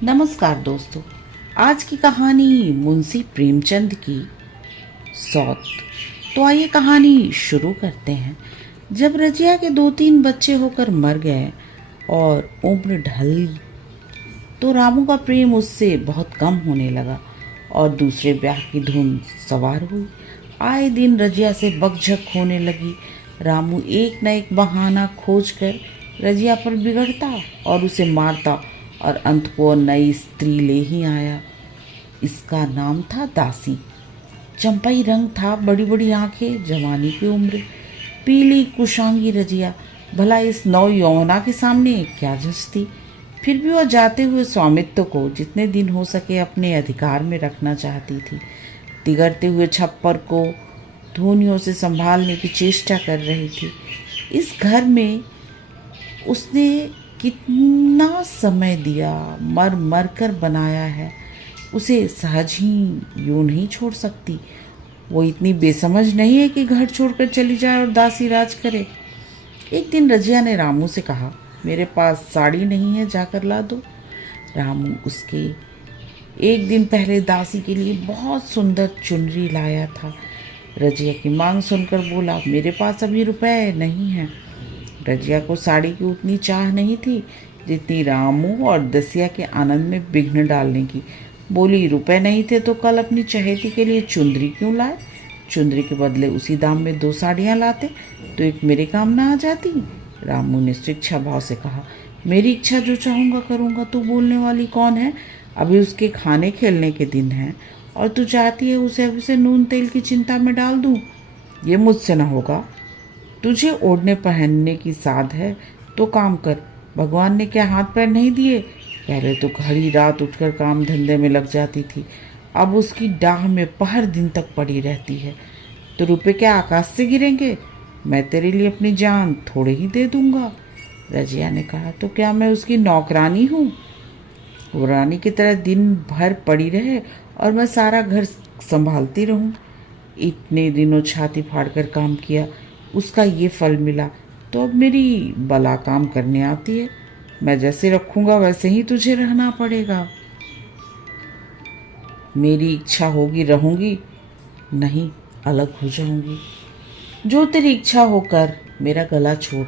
नमस्कार दोस्तों। आज की कहानी मुंशी प्रेमचंद की सौत। तो आइए कहानी शुरू करते हैं। जब रजिया के 2-3 बच्चे होकर मर गए और उम्र ढल तो रामू का प्रेम उससे बहुत कम होने लगा और दूसरे ब्याह की धुन सवार हुई। आए दिन रजिया से बकझक होने लगी। रामू एक न एक बहाना खोज कर रजिया पर बिगड़ता और उसे मारता और अंत को नई स्त्री ले ही आया। इसका नाम था दासी। चंपाई रंग था, बड़ी बड़ी आंखें, जवानी की उम्र। पीली कुशांगी रजिया भला इस नौ यौवना के सामने क्या जचती। फिर भी वह जाते हुए स्वामित्व को जितने दिन हो सके अपने अधिकार में रखना चाहती थी। तिगड़ते हुए छप्पर को धूनियों से संभालने की चेष्टा कर रही थी। इस घर में उसने कितना समय दिया, मर मर कर बनाया है। उसे सहज ही यूं नहीं छोड़ सकती। वो इतनी बेसमझ नहीं है कि घर छोड़कर चली जाए और दासी राज करे। एक दिन रजिया ने रामू से कहा, मेरे पास साड़ी नहीं है, जाकर ला दो। रामू उसके एक दिन पहले दासी के लिए बहुत सुंदर चुनरी लाया था। रजिया की मांग सुनकर बोला, मेरे पास अभी रुपए नहीं हैं। रजिया को साड़ी की उतनी चाह नहीं थी जितनी रामू और दसिया के आनंद में विघ्न डालने की। बोली, रुपए नहीं थे तो कल अपनी चहेती के लिए चुंदरी क्यों लाए? चुंदरी के बदले उसी दाम में 2 साड़ियाँ लाते तो एक मेरे काम ना आ जाती। रामू ने स्वेच्छा भाव से कहा, मेरी इच्छा जो चाहूँगा करूँगा, तू बोलने वाली कौन है? अभी उसके खाने खेलने के दिन हैं और तू चाहती है उसे अभी से नून तेल की चिंता में डाल दूँ? ये मुझसे ना होगा। तुझे ओढ़ने पहनने की साध है तो काम कर। भगवान ने क्या हाथ पैर नहीं दिए? पहले तो घड़ी रात उठकर काम धंधे में लग जाती थी, अब उसकी डाह में पहर दिन तक पड़ी रहती है। तो रुपए क्या आकाश से गिरेंगे? मैं तेरे लिए अपनी जान थोड़े ही दे दूंगा। रजिया ने कहा, तो क्या मैं उसकी नौकरानी हूँ? वो रानी की तरह दिन भर पड़ी रहे और मैं सारा घर संभालती रहूं। इतने दिनों छाती फाड़कर काम किया, उसका ये फल मिला, तो अब मेरी बला काम करने आती है। मैं जैसे रखूंगा वैसे ही तुझे रहना पड़ेगा। मेरी इच्छा होगी रहूंगी, नहीं अलग हो जाऊंगी। जो तेरी इच्छा होकर मेरा गला छोड़।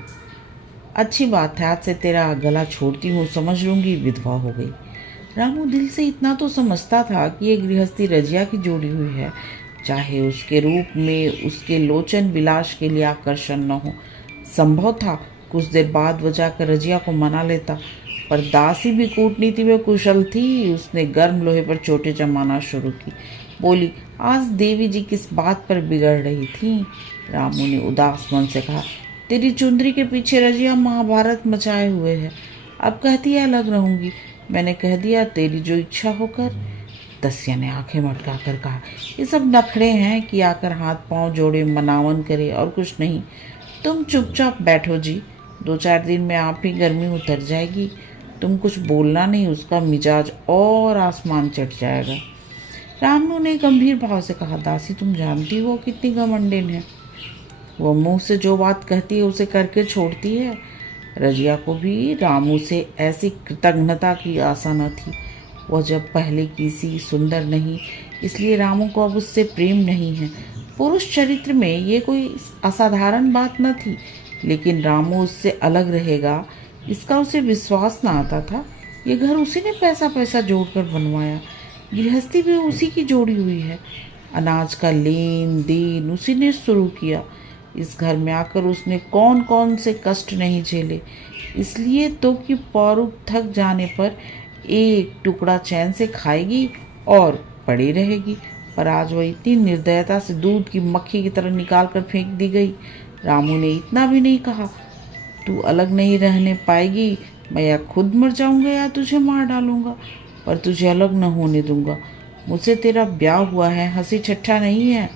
अच्छी बात है, आज से तेरा गला छोड़ती हूँ, समझ लूंगी विधवा हो गई। रामू दिल से इतना तो समझता था कि ये गृहस्थी रजिया की जोड़ी हुई है, चाहे उसके रूप में उसके लोचन विलास के लिए आकर्षण न हो। संभव था कुछ देर बाद वह जाकर रजिया को मना लेता, पर दासी भी कूटनीति में कुशल थी। उसने गर्म लोहे पर चोटें जमाना शुरू की। बोली, आज देवी जी किस बात पर बिगड़ रही थी? रामू ने उदास मन से कहा, तेरी चुंदरी के पीछे रजिया महाभारत मचाए हुए है। अब कहती है अलग रहूंगी। मैंने कह दिया, तेरी जो इच्छा होकर। दसिया ने आंखें मटका कर कहा, ये सब नखड़े हैं कि आकर हाथ पांव जोड़े मनावन करे और कुछ नहीं। तुम चुपचाप बैठो जी, 2-4 दिन में आप ही गर्मी उतर जाएगी। तुम कुछ बोलना नहीं, उसका मिजाज और आसमान चढ़ जाएगा। रामू ने गंभीर भाव से कहा, दासी तुम जानती हो कितनी घमंडिन है। वह मुंह से जो बात कहती है उसे करके छोड़ती है। रजिया को भी रामू से ऐसी कृतज्ञता की आशा न थी। वह जब पहले की सी सुंदर नहीं, इसलिए रामू को अब उससे प्रेम नहीं है। पुरुष चरित्र में ये कोई असाधारण बात न थी, लेकिन रामू उससे अलग रहेगा इसका उसे विश्वास न आता था। ये घर उसी ने पैसा पैसा जोड़कर बनवाया, गृहस्थी भी उसी की जोड़ी हुई है, अनाज का लेन देन उसी ने शुरू किया। इस घर में आकर उसने कौन कौन से कष्ट नहीं झेले, इसलिए तो कि पौरुष थक जाने पर एक टुकड़ा चैन से खाएगी और पड़ी रहेगी। पर आज वह इतनी निर्दयता से दूध की मक्खी की तरह निकाल कर फेंक दी गई। रामू ने इतना भी नहीं कहा, तू अलग नहीं रहने पाएगी, मैं या खुद मर जाऊंगा या तुझे मार डालूंगा, पर तुझे अलग न होने दूंगा। मुझसे तेरा ब्याह हुआ है, हंसी ठट्ठा नहीं है।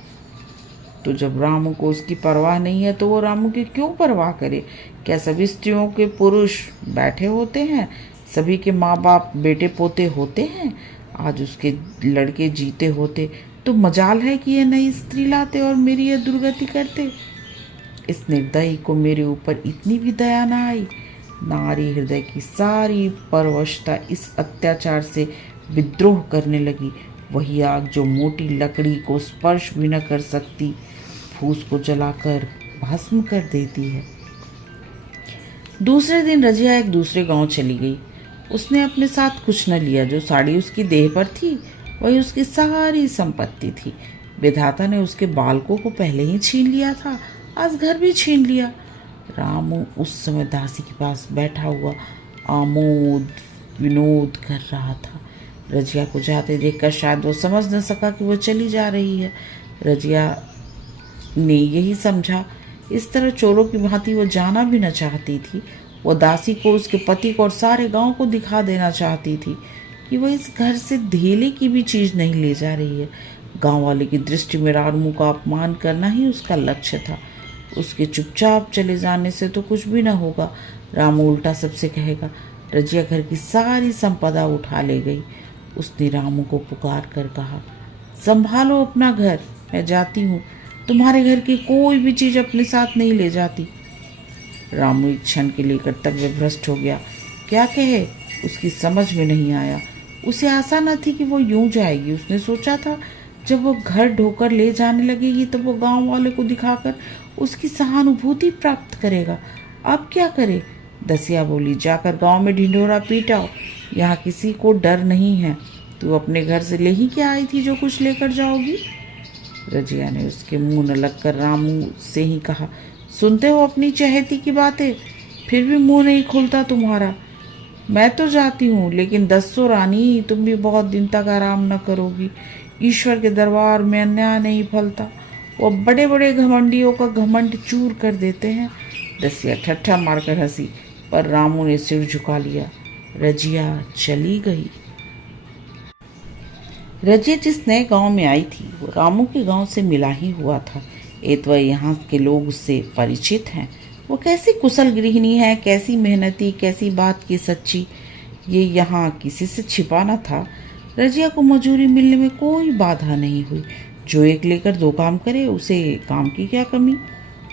तो जब रामू को उसकी परवाह नहीं है तो वो रामू की क्यों परवाह करे? क्या सभी स्त्रियों के पुरुष बैठे होते हैं? सभी के माँ बाप बेटे पोते होते हैं? आज उसके लड़के जीते होते तो मजाल है कि ये नई स्त्री लाते और मेरी यह दुर्गति करते। इस निर्दयी को मेरे ऊपर इतनी भी दया ना आई। नारी हृदय की सारी परवशता इस अत्याचार से विद्रोह करने लगी। वही आग जो मोटी लकड़ी को स्पर्श भी न कर सकती, फूस को जलाकर भस्म कर देती है। दूसरे दिन रजिया एक दूसरे गांव चली गई। उसने अपने साथ कुछ न लिया। जो साड़ी उसकी देह पर थी वही उसकी सारी संपत्ति थी। विधाता ने उसके बालकों को पहले ही छीन लिया था, आज घर भी छीन लिया। रामू उस समय दासी के पास बैठा हुआ आमोद विनोद कर रहा था। रजिया को जाते देखकर शायद वो समझ न सका कि वो चली जा रही है। रजिया ने यही समझा। इस तरह चोरों की भांति वो जाना भी न चाहती थी। वो दासी को, उसके पति को और सारे गांव को दिखा देना चाहती थी कि वो इस घर से धेले की भी चीज नहीं ले जा रही है। गांव वाले की दृष्टि में रामू का अपमान करना ही उसका लक्ष्य था। उसके चुपचाप चले जाने से तो कुछ भी न होगा। रामू उल्टा सबसे कहेगा। रजिया घर की सारी संपदा उठा ले गई। उसने रामू को पुकार कर कहा, संभालो अपना घर, मैं जाती हूँ। तुम्हारे घर की कोई भी चीज अपने साथ नहीं ले जाती। रामू एक क्षण के लिए कर्तव्य भ्रष्ट हो गया। क्या कहे उसकी समझ में नहीं आया। उसे आशा न थी कि वो यूं जाएगी। उसने सोचा था जब वो घर ढोकर ले जाने लगेगी तो वो गांव वाले को दिखाकर उसकी सहानुभूति प्राप्त करेगा। अब क्या करे? दसिया बोली, जाकर गांव में ढिंढोरा पीटाओ, यहाँ किसी को डर नहीं है। तू अपने घर से ले ही क्या आई थी जो कुछ लेकर जाओगी? रजिया ने उसके मुंह न लगकर रामू से ही कहा, सुनते हो अपनी चहेती की बातें, फिर भी मुंह नहीं खुलता तुम्हारा। मैं तो जाती हूँ, लेकिन दस्सो रानी, तुम भी बहुत दिन तक आराम न करोगी। ईश्वर के दरबार में अन्याय नहीं फलता। वो बड़े बड़े घमंडियों का घमंड चूर कर देते हैं। दसिया ठट्ठा मारकर हंसी, पर रामू ने सिर झुका लिया। रजिया चली गई। रजिया जिस नए गांव में आई थी वो रामू के गांव से मिला ही हुआ था। वह यहाँ के लोग उससे परिचित हैं। वो कैसी कुशल गृहिणी है, कैसी मेहनती, कैसी बात की सच्ची, ये यहाँ किसी से छिपा न था। रजिया को मजूरी मिलने में कोई बाधा नहीं हुई। जो एक लेकर दो काम करे, उसे काम की क्या कमी।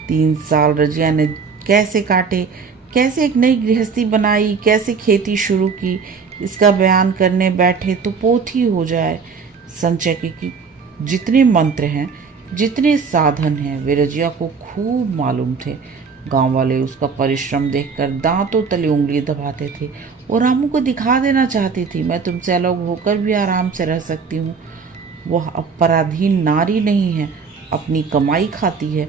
3 साल रजिया ने कैसे काटे, कैसे एक नई गृहस्थी बनाई, कैसे खेती शुरू की, इसका बयान करने बैठे तो पोथी हो जाए। संचय के जितने मंत्र हैं, जितने साधन हैं, वे रजिया को खूब मालूम थे। गांव वाले उसका परिश्रम देखकर दांतों तले उंगली दबाते थे। वो रामू को दिखा देना चाहती थी, मैं तुमसे अलग होकर भी आराम से रह सकती हूँ। वह अपराधीन नारी नहीं है, अपनी कमाई खाती है।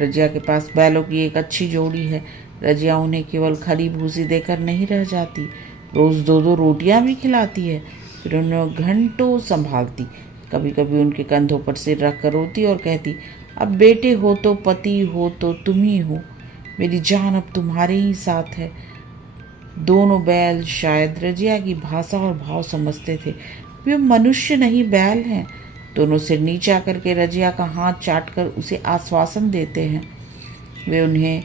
रजिया के पास बैलों की एक अच्छी जोड़ी है। रजिया उन्हें केवल खरी भूसी देकर नहीं रह जाती, रोज 2-2 रोटियां भी खिलाती है। फिर उन्हें घंटों संभालती। कभी कभी उनके कंधों पर सिर रख कर रोती और कहती, अब बेटे हो तो पति हो तो तुम ही हो, मेरी जान अब तुम्हारे ही साथ है। दोनों बैल शायद रजिया की भाषा और भाव समझते थे। वे मनुष्य नहीं, बैल हैं। दोनों सिर नीचा करके रजिया का हाथ चाटकर उसे आश्वासन देते हैं। वे उन्हें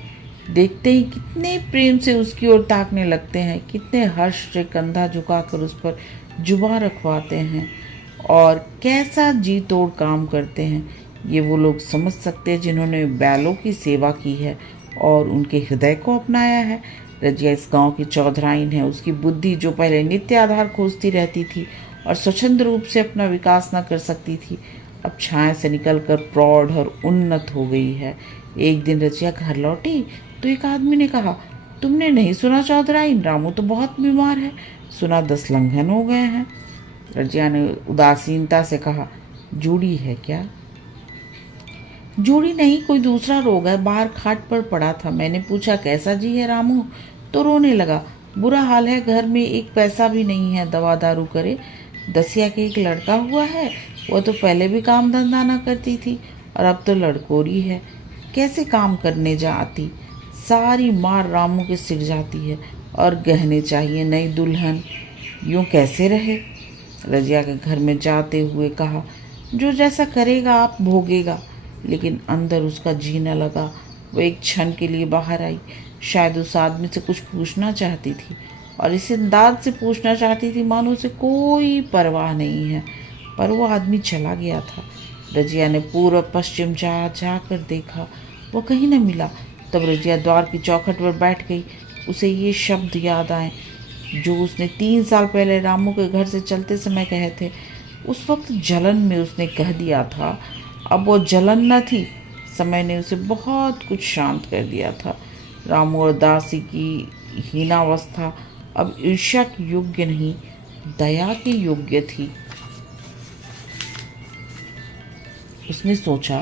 देखते ही कितने प्रेम से उसकी ओर ताकने लगते हैं, कितने हर्ष से कंधा झुकाकर उस पर जुबान रखवाते हैं और कैसा जी तोड़ काम करते हैं। ये वो लोग समझ सकते हैं जिन्होंने बैलों की सेवा की है और उनके हृदय को अपनाया है। रजिया इस गांव की चौधराइन है। उसकी बुद्धि, जो पहले नित्य आधार खोजती रहती थी और स्वच्छंद रूप से अपना विकास न कर सकती थी, अब छाया से निकलकर प्रौढ़ और उन्नत हो गई है। एक दिन रजिया घर लौटी तो एक आदमी ने कहा, तुमने नहीं सुना चौधराइन, रामू तो बहुत बीमार है, सुना 10 लंघन हो गए हैं। रजिया ने उदासीनता से कहा, जूड़ी है क्या? जूड़ी नहीं, कोई दूसरा रोग है, बाहर खाट पर पड़ा था। मैंने पूछा कैसा जी है रामू, तो रोने लगा। बुरा हाल है, घर में एक पैसा भी नहीं है, दवा दारू करे। दसिया के एक लड़का हुआ है, वो तो पहले भी काम धंधा ना करती थी और अब तो लड़कोरी है, कैसे काम करने जाती। सारी मार रामू के सिर जाती है और गहने चाहिए, नई दुल्हन, यूं कैसे रहे। रजिया के घर में जाते हुए कहा, जो जैसा करेगा आप भोगेगा। लेकिन अंदर उसका जी न लगा। वो एक क्षण के लिए बाहर आई। शायद उस आदमी से कुछ पूछना चाहती थी और इस अंदाज से पूछना चाहती थी मानो उसे कोई परवाह नहीं है, पर वो आदमी चला गया था। रजिया ने पूर्व पश्चिम जा कर देखा, वो कहीं न मिला। तब रजिया द्वार की चौखट पर बैठ गई। उसे ये शब्द याद आए जो उसने 3 साल पहले रामू के घर से चलते समय कहे थे। उस वक्त जलन में उसने कह दिया था। अब वो जलन न थी, समय ने उसे बहुत कुछ शांत कर दिया था। रामू और दासी की हीनावस्था अब ईर्ष्या की योग्य नहीं, दया के योग्य थी। उसने सोचा,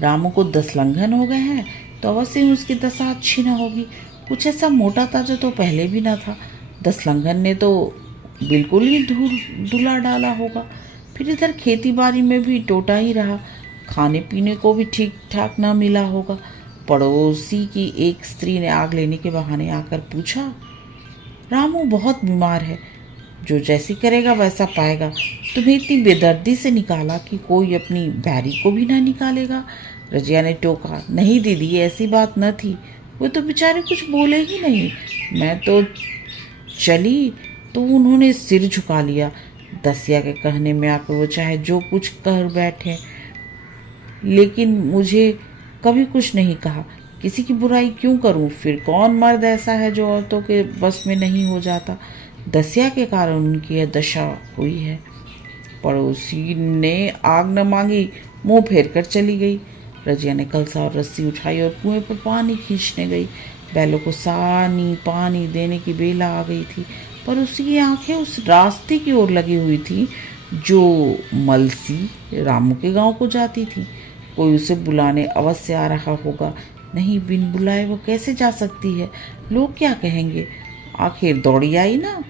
रामू को 10 लंघन हो गए हैं तो अवश्य ही उसकी दशा अच्छी न होगी। कुछ ऐसा मोटा ताजा तो पहले भी न था। 10 लंघन ने तो बिल्कुल ही धुला डाला होगा। फिर इधर खेती बाड़ी में भी टोटा ही रहा, खाने पीने को भी ठीक ठाक न मिला होगा। पड़ोसी की एक स्त्री ने आग लेने के बहाने आकर पूछा, रामू बहुत बीमार है, जो जैसी करेगा वैसा पाएगा। तुम्हें इतनी बेदर्दी से निकाला कि कोई अपनी बैरी को भी ना निकालेगा। रजिया ने टोका, नहीं दीदी, ऐसी बात न थी, वो तो बेचारे कुछ बोले ही नहीं। मैं तो चली तो उन्होंने सिर झुका लिया। दसिया के कहने में आकर वो चाहे जो कुछ कर बैठे, लेकिन मुझे कभी कुछ नहीं कहा। किसी की बुराई क्यों करूं? फिर कौन मर्द ऐसा है जो औरतों के बस में नहीं हो जाता? दसिया के कारण उनकी यह दशा हुई है। पड़ोसी ने आग न मांगी, मुंह फेर कर चली गई। रजिया ने कलसा और रस्सी उठाई और कुएं पर पानी खींचने गई। बैलों को सानी पानी देने की बेला आ गई थी, पर उसकी आंखें उस रास्ते की ओर लगी हुई थी जो मलसी रामू के गांव को जाती थी। कोई उसे बुलाने अवश्य आ रहा होगा। नहीं, बिन बुलाए वो कैसे जा सकती है? लोग क्या कहेंगे? आखिर दौड़ी आई ना।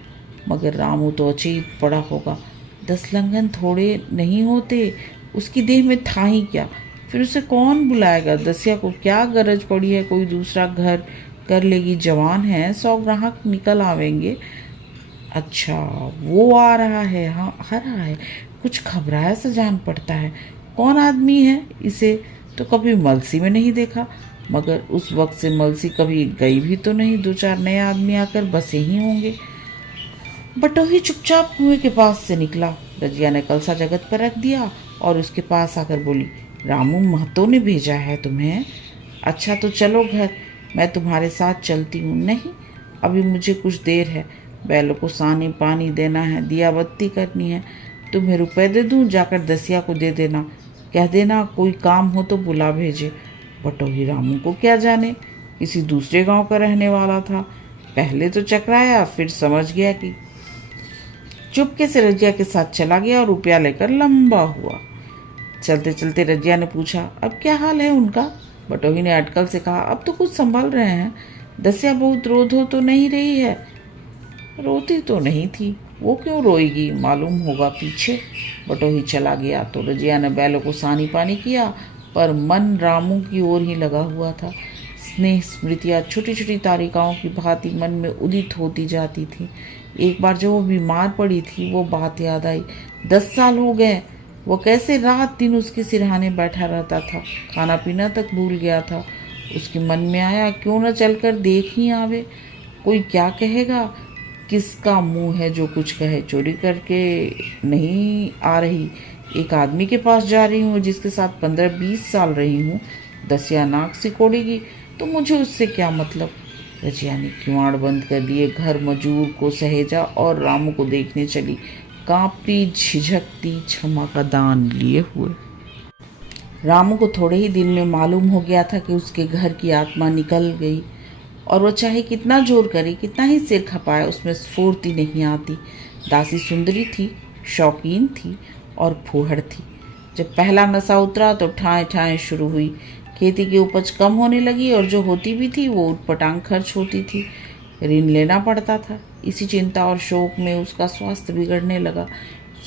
मगर रामू तो अचेत पड़ा होगा। 10 लंघन थोड़े नहीं होते, उसकी देह में था ही क्या? फिर उसे कौन बुलाएगा? दसिया को क्या गरज पड़ी है? कोई दूसरा घर कर लेगी, जवान है, 100 ग्राहक निकल आवेंगे। अच्छा, वो आ रहा है, हाँ आ रहा है। कुछ घबराया सा जान पड़ता है। कौन आदमी है? इसे तो कभी मलसी में नहीं देखा, मगर उस वक्त से मलसी कभी गई भी तो नहीं। 2-4 नए आदमी आकर बसे ही होंगे। बटोही चुपचाप कुएं के पास से निकला। रजिया ने कलसा जगत पर रख दिया और उसके पास आकर बोली, रामू महतो ने भेजा है तुम्हें? अच्छा तो चलो घर, मैं तुम्हारे साथ चलती हूँ। नहीं, अभी मुझे कुछ देर है, बैलों को सानी पानी देना है, दिया बत्ती करनी है। तुम्हें रुपए दे दूँ, जाकर दसिया को दे देना, कह देना कोई काम हो तो बुला भेजे। बटोही रामू को क्या जाने, किसी दूसरे गांव का रहने वाला था। पहले तो चकराया, फिर समझ गया कि चुपके से रजिया के साथ चला गया और रुपया लेकर लंबा हुआ। चलते चलते रजिया ने पूछा, अब क्या हाल है उनका? बटोही ने अटकल से कहा, अब तो कुछ संभल रहे हैं। दसिया बहुत रो धो तो नहीं रही है? रोती तो नहीं थी, वो क्यों रोएगी, मालूम होगा पीछे। बटोही चला गया तो रजिया ने बैलों को सानी पानी किया, पर मन रामू की ओर ही लगा हुआ था। स्नेह स्मृतियाँ छोटी छोटी तारिकाओं की भांति मन में उदित होती जाती थी। एक बार जब वो बीमार पड़ी थी, वो बात याद आई। 10 साल हो गए, वो कैसे रात दिन उसके सिरहाने बैठा रहता था, खाना पीना तक भूल गया था। उसके मन में आया, क्यों न चलकर देख ही आवे। कोई क्या कहेगा, किसका मुंह है जो कुछ कहे। चोरी करके नहीं आ रही, एक आदमी के पास जा रही हूँ जिसके साथ 15-20 साल रही हूँ। दसिया नाक सिकोड़ेगी तो मुझे उससे क्या मतलब। रजिया ने किवाड़ बंद कर लिए, घर मजूर को सहेजा और रामू को देखने चली, कांपती झिझकती, क्षमा का दान लिए हुए। रामू को थोड़े ही दिन में मालूम हो गया था कि उसके घर की आत्मा निकल गई, और वह चाहे कितना जोर करे, कितना ही सिर खपाए, उसमें स्फूर्ति नहीं आती। दासी सुंदरी थी, शौकीन थी और फूहड़ थी। जब पहला नशा उतरा तो ठाएं ठाएं शुरू हुई। खेती की उपज कम होने लगी और जो होती भी थी वो उटपटांग खर्च होती थी। ऋण लेना पड़ता था। इसी चिंता और शोक में उसका स्वास्थ्य बिगड़ने लगा।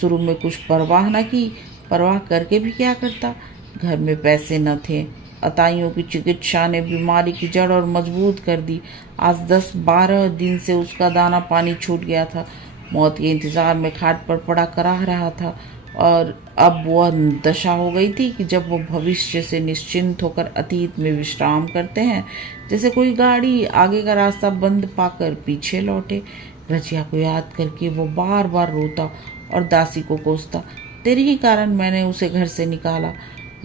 शुरू में कुछ परवाह न की, परवाह करके भी क्या करता, घर में पैसे न थे। अताइयों की चिकित्सा ने बीमारी की जड़ और मजबूत कर दी। आज 10-12 दिन से उसका दाना पानी छूट गया था। मौत के इंतजार में खाट पर पड़ा कराह रहा था, और अब वह दशा हो गई थी कि जब वो भविष्य से निश्चिंत होकर अतीत में विश्राम करते हैं, जैसे कोई गाड़ी आगे का रास्ता बंद पाकर पीछे लौटे। रजिया को याद करके वो बार बार रोता और दासी को कोसता, तेरे ही कारण मैंने उसे घर से निकाला।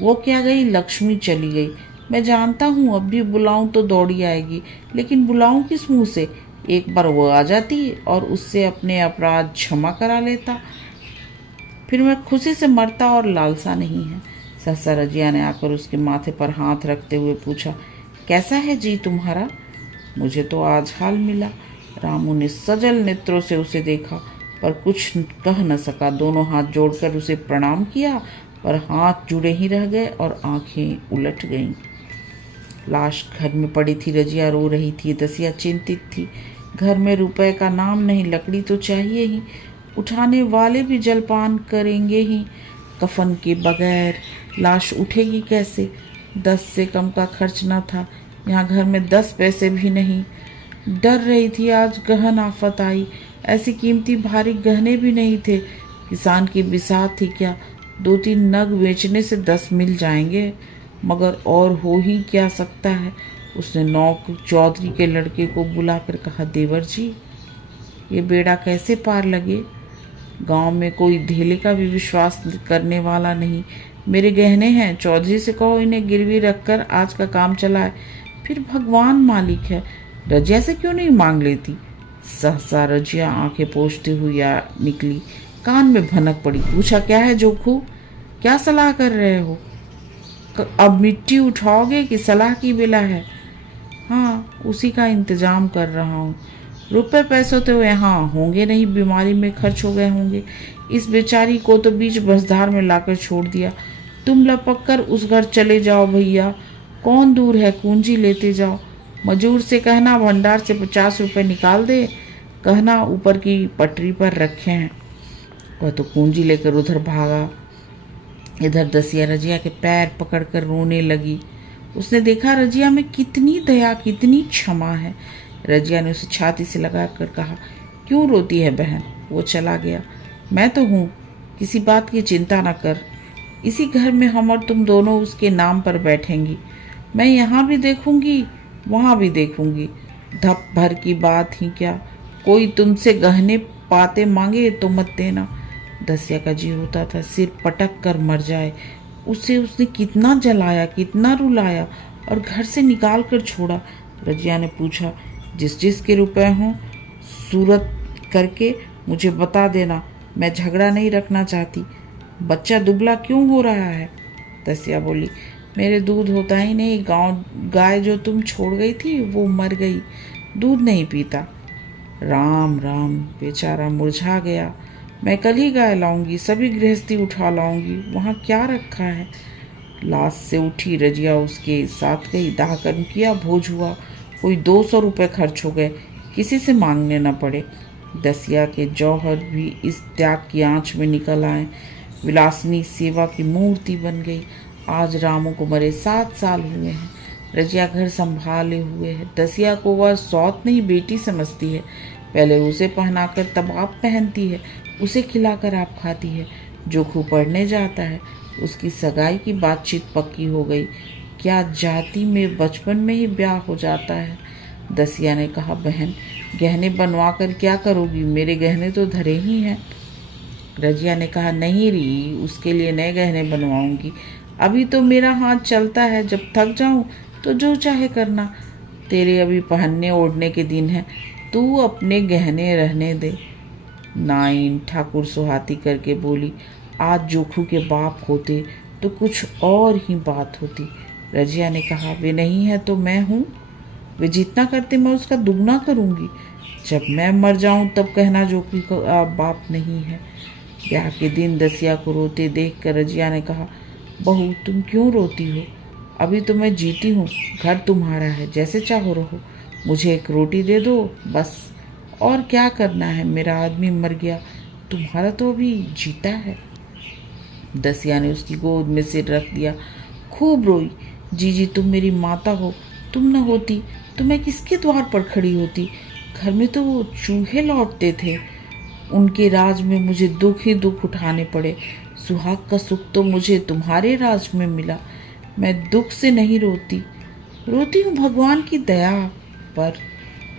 वो क्या गई, लक्ष्मी चली गई। मैं जानता हूँ अब भी बुलाऊं तो दौड़ी आएगी, लेकिन बुलाऊं किस मुंह से? एक बार वो आ जाती और उससे अपने अपराध क्षमा करा लेता, फिर मैं खुशी से मरता और लालसा नहीं है। सहसा रजिया ने आकर उसके माथे पर हाथ रखते हुए पूछा, कैसा है जी तुम्हारा? मुझे तो आज हाल मिला। रामू ने सजल नेत्रों से उसे देखा पर कुछ कह न सका। दोनों हाथ जोड़कर उसे प्रणाम किया पर हाथ जुड़े ही रह गए और आंखें उलट गईं। लाश घर में पड़ी थी। रजिया रो रही थी। दसिया चिंतित थी। घर में रुपए का नाम नहीं, लकड़ी तो चाहिए ही। उठाने वाले भी जलपान करेंगे ही। कफन के बगैर लाश उठेगी कैसे? 10 से कम का खर्च न था। यहाँ घर में 10 पैसे भी नहीं। डर रही थी आज गहन आफत आई। ऐसी कीमती भारी गहने भी नहीं थे। किसान की बिसात थी क्या? 2-3 नग बेचने से 10 मिल जाएंगे, मगर और हो ही क्या सकता है। उसने नौक चौधरी के लड़के को बुलाकर कहा, देवर जी, ये बेड़ा कैसे पार लगे? गांव में कोई धेले का भी विश्वास करने वाला नहीं। मेरे गहने हैं, चौधरी से कहो इन्हें गिरवी रखकर आज का काम चलाए। फिर भगवान मालिक है, रजिया से क्यों नहीं मांग लेती? सहसा रजिया आंखें पोंछती हुई निकली। कान में भनक पड़ी। पूछा, क्या है जोखू? क्या सलाह कर रहे हो? अब मिट्टी उठाओगे कि सलाह की बेला है? हाँ, उसी का इंतजाम कर रहा हूँ। रुपए पैसों तो यहाँ होंगे नहीं, बीमारी में खर्च हो गए होंगे। इस बेचारी को तो बीच बसधार में लाकर छोड़ दिया। तुम लपक कर उस घर चले जाओ भैया, कौन दूर है, कुंजी लेते जाओ। मजूर से कहना भंडार से 50 रुपए निकाल दे, कहना ऊपर की पटरी पर रखे हैं। वह तो कुंजी लेकर उधर भागा। इधर दसिया रजिया के पैर पकड़कर रोने लगी। उसने देखा रजिया में कितनी दया, कितनी क्षमा है। रजिया ने उसे छाती से लगाकर कहा, क्यों रोती है बहन? वो चला गया, मैं तो हूँ, किसी बात की चिंता न कर। इसी घर में हम और तुम दोनों उसके नाम पर बैठेंगी। मैं यहाँ भी देखूंगी, वहाँ भी देखूंगी। धप भर की बात ही क्या, कोई तुमसे गहने पाते मांगे तो मत देना। दसिया का जी होता था सिर पटक कर मर जाए। उसने कितना जलाया, कितना रुलाया और घर से निकाल कर छोड़ा। रजिया ने पूछा, जिस के रुपए हों सूरत करके मुझे बता देना, मैं झगड़ा नहीं रखना चाहती। बच्चा दुबला क्यों हो रहा है? दसिया बोली, मेरे दूध होता ही नहीं। गाय जो तुम छोड़ गई थी वो मर गई, दूध नहीं पीता। राम राम, बेचारा मुरझा गया। मैं कल ही गाय लाऊंगी, सभी गृहस्थी उठा लाऊंगी, वहाँ क्या रखा है। लाश से उठी रजिया उसके साथ गई। दाह कर्म किया, भोज हुआ, कोई 200 रुपये खर्च हो गए, किसी से मांगने न पड़े। दसिया के जौहर भी इस त्याग की आंच में निकल आए। विलासनी सेवा की मूर्ति बन गई। आज रामू को मरे 7 साल हुए हैं। रजिया घर संभाले हुए है। दसिया को वह सौत नहीं बेटी समझती है। पहले उसे पहनाकर तब आप पहनती है, उसे खिलाकर आप खाती है। जोखू पढ़ने जाता है, उसकी सगाई की बातचीत पक्की हो गई। क्या जाति में बचपन में ही ब्याह हो जाता है? दसिया ने कहा, बहन, गहने बनवा कर क्या करोगी? मेरे गहने तो धरे ही हैं। रजिया ने कहा, नहीं री, उसके लिए नए गहने बनवाऊंगी। अभी तो मेरा हाथ चलता है, जब थक जाऊं तो जो चाहे करना। तेरे अभी पहनने ओढ़ने के दिन है, तू अपने गहने रहने दे। नाइन ठाकुर सुहाती करके बोली, आज जोखू के बाप होते तो कुछ और ही बात होती। रजिया ने कहा, वे नहीं है तो मैं हूँ, वे जितना करते मैं उसका दुगना करूँगी। जब मैं मर जाऊँ तब कहना जोखू का बाप नहीं है। ब्याह के दिन दसिया को रोते देख कर रजिया ने कहा, बहू तुम क्यों रोती हो? अभी तो मैं जीती हूँ, घर तुम्हारा है, जैसे चाहो रहो। मुझे एक रोटी दे दो बस, और क्या करना है? मेरा आदमी मर गया, तुम्हारा तो अभी जीता है। दसिया ने उसकी गोद में सिर रख दिया, खूब रोई। जीजी तुम मेरी माता हो, तुम न होती तो मैं किसके द्वार पर खड़ी होती? घर में तो वो चूहे लौटते थे, उनके राज में मुझे दुख ही दुख उठाने पड़े। सुहाग का सुख तो मुझे तुम्हारे राज में मिला। मैं दुख से नहीं रोती, रोती हूँ भगवान की दया पर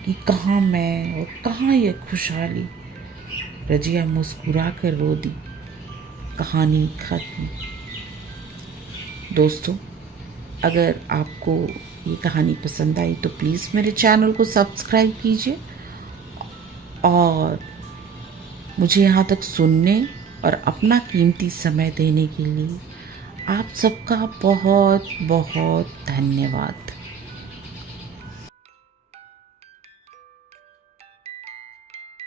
कि कहाँ मैं और कहाँ यह खुशहाली। रजिया मुस्कुरा कर रो दी। कहानी खत्म। दोस्तों, अगर आपको ये कहानी पसंद आई तो प्लीज़ मेरे चैनल को सब्सक्राइब कीजिए और मुझे यहाँ तक सुनने और अपना कीमती समय देने के लिए आप सबका बहुत बहुत धन्यवाद।